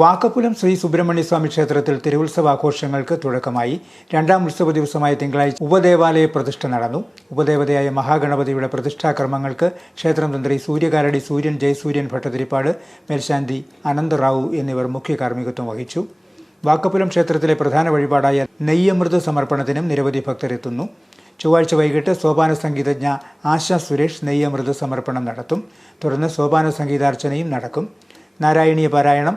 വാക്കപ്പുലം ശ്രീ സുബ്രഹ്മണ്യ സ്വാമി ക്ഷേത്രത്തിൽ തിരുവുത്സവാഘോഷങ്ങൾക്ക് തുടക്കമായി. രണ്ടാം ഉത്സവ ദിവസമായ തിങ്കളാഴ്ച ഉപദേവാലയ പ്രതിഷ്ഠ നടന്നു. ഉപദേവതയായ മഹാഗണപതിയുടെ പ്രതിഷ്ഠാക്രമങ്ങൾക്ക് ക്ഷേത്രം തന്ത്രി സൂര്യകാരടി സൂര്യൻ ജയസൂര്യൻ ഭട്ടതിരിപ്പാട് മേൽശാന്തി അനന്തറാവു എന്നിവർ മുഖ്യ കാർമ്മികത്വം വഹിച്ചു. വാക്കപ്പുലം ക്ഷേത്രത്തിലെ പ്രധാന വഴിപാടായ നെയ്യമൃത് സമർപ്പണത്തിനും നിരവധി ഭക്തരെത്തുന്നു. ചൊവ്വാഴ്ച വൈകിട്ട് സോപാന സംഗീതജ്ഞ ആശ സുരേഷ് നെയ്യമൃത് സമർപ്പണം നടത്തും. തുടർന്ന് സോപാന സംഗീതാർച്ചനയും നടക്കും. നാരായണീയ പാരായണം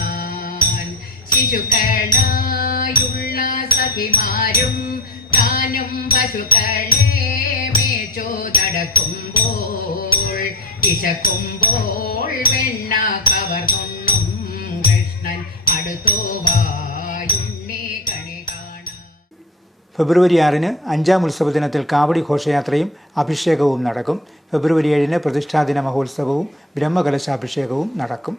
ശിശുക്കളായുള്ള സഖിമാരും താനും പശുക്കളെ മേച്ചോ നടക്കുമ്പോൾ വിശക്കുമ്പോൾ വെണ്ണ കവർന്നുണ്ണും കൃഷ്ണൻ അടുത്തോ ഫെബ്രുവരി ആറിന് അഞ്ചാം ഉത്സവ ദിനത്തിൽ കാവടി ഘോഷയാത്രയും അഭിഷേകവും നടക്കും. ഫെബ്രുവരി ഏഴിന് പ്രതിഷ്ഠാദിന മഹോത്സവവും ബ്രഹ്മകലശാഭിഷേകവും നടക്കും.